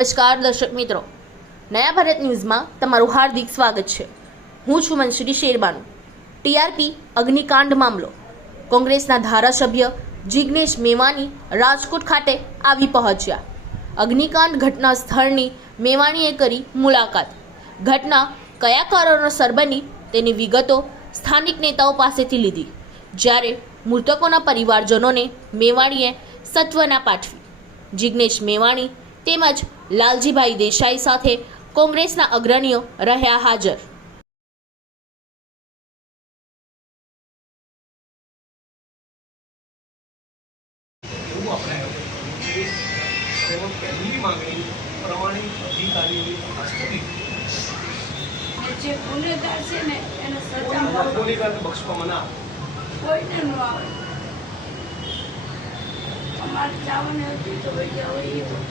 નમસ્કાર દર્શક મિત્રો, નયા ભારત ન્યૂઝમાં તમારું હાર્દિક સ્વાગત છે। હું છું મંશ્રી શેરબાનુ। ટીઆરપી અગ્નિકાંડ મામલો કોંગ્રેસના ધારાસભ્ય જિગ્નેશ મેવાણી રાજકોટ ખાતે આવી પહોંચ્યા। અગ્નિકાંડ ઘટના સ્થળની મેવાણીએ કરી મુલાકાત। ઘટના કયા કારણોસર બની તેની વિગતો સ્થાનિક નેતાઓ પાસેથી લીધી, જ્યારે મૃતકોના પરિવારજનોને મેવાણીએ સત્વના પાઠવી। જિગ્નેશ મેવાણી તેમજ લાલજીભાઈ દેસાઈ સાથે કોંગ્રેસના અગ્રણીઓ રહ્યા હાજર। જે ગુનેગાર છે ને એને સજા ગુનેગાર બક્ષવામાં ના કોઈને ન આવે। અમારે જવાની હતી તો ભાઈ હવે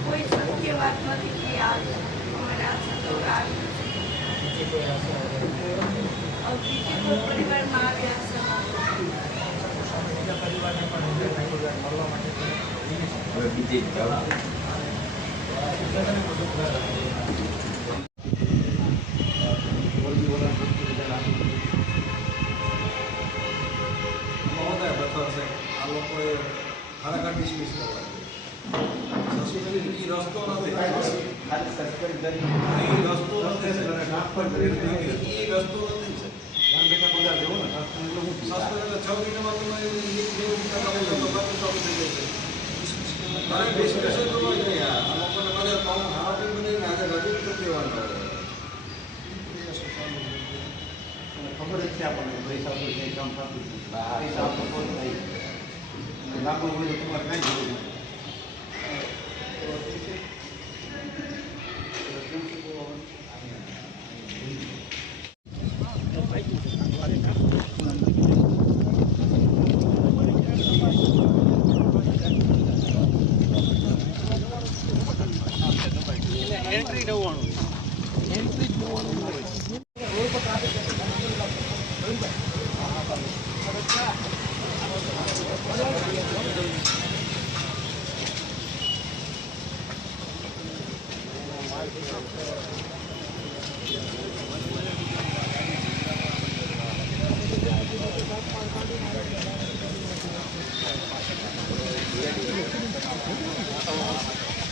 કોઈ સત્ય વાત નથી કે આ અમારે આ સત્તર આવી નથી। હવે બીજી કોઈ પરિવારમાં આવ્યા ડિસમિસ કરવા રસ્તો નથી, ખબર જ છે આપણને પૈસા તો કંઈ કામ થતું પૈસા આપણને થઈ લાગુ હોય તો તમારે કાંઈ જરૂર નથી। એન્ટ્રી નવ્વાણું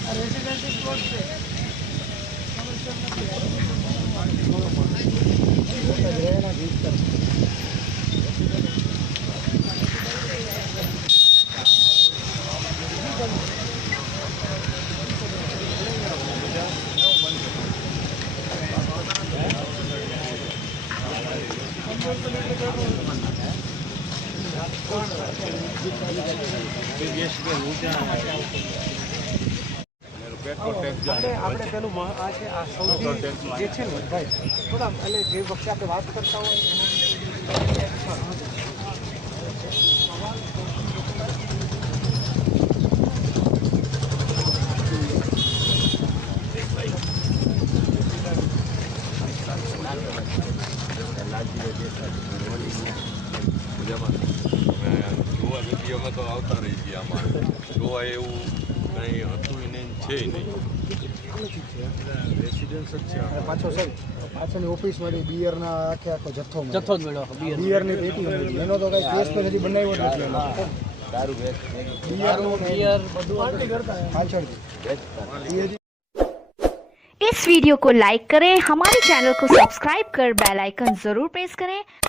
રેસિડેન્સી પ્લોટ છે। આપણે પેલું આ છે આ સૌથી જે છે ને ભાઈ થોડા એટલે જે વખતે આપણે વાત કરતા હોય જોવા વિડીયોમાં તો આવતા રહી ગયા, આમાં જોવા એવું કંઈ હતું નહીં, છે નહીં, રેસિડન્સ જ છે પાછો સાહેબ પાછળની ઓફિસમાંથી બિયરના આખો જથ્થો જ મળ્યો, બિયરની પેટી મળી એનો તો કઈ કેસ તો હજી બનાવ્યો નથી। બિયર બધું પાછળથી। इस वीडियो को लाइक करें, हमारे चैनल को सब्सक्राइब कर बेल आइकन जरूर प्रेस करें